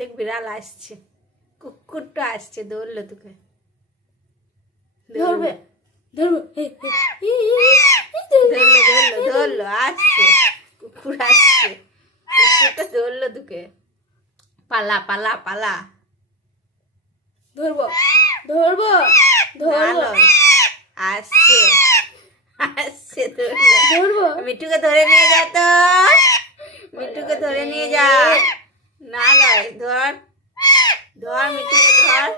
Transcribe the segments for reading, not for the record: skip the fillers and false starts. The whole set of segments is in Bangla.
দেখ বিড়াল আসছে, কুকুরটা আসছে, দৌড়লো তোকে ধরবে ধরবো ধরলো আসছে, কুকুর আসছে, কুকুরটা ধরলো তোকে, পালা পালা পালা। ধরবো ধরবো ধরবো আসছে আসছে, ধরলো। ধরবো মিঠুকে ধরে নিয়ে যা তো, মিঠুকে ধরে নিয়ে যা। না লয়, ধর ধর মিঠুকে ধর।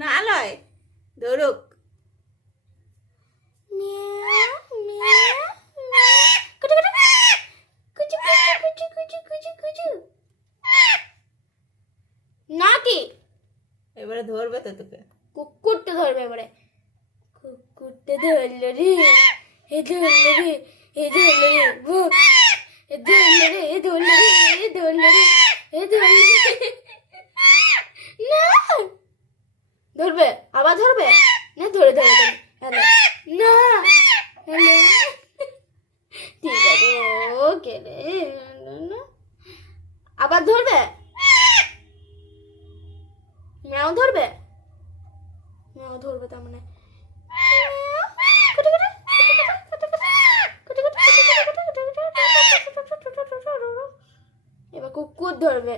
না লয়, ধরুক। নাকি এবারে ধরবে তো তোকে। কুকুরটা ধরবে এবারে, কুকুরটা ধরলো রে, এ ধরলো রে, এ ধরলো রে, এ ধরলো রে, এ ধরলো রে, এ ধরলো রে, এ ধরলো রে। না ধরবে, আবার ধরবে না, ধরে ধরে ধরে হ্যালো না হ্যালো, ঠিক আছে ওকে রে, আবার ধরবে, ম্যাও ধরবে, ম্যাও ধরবে তার মানে এবার কুকুর ধরবে,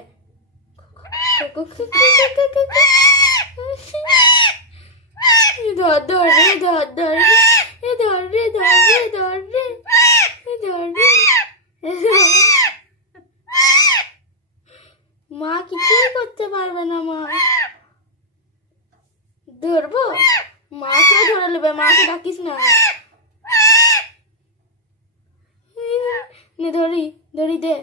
ধর ধর রে, ধর ধর রে, এ ধর রে, ধর রে, ধর রে, এ ধর রে। মা কিছুই করতে পারবে না, মা ধরবো, মাকে ধরে নেবে, মাকে ডাকিস না। ধরি ধরি দে।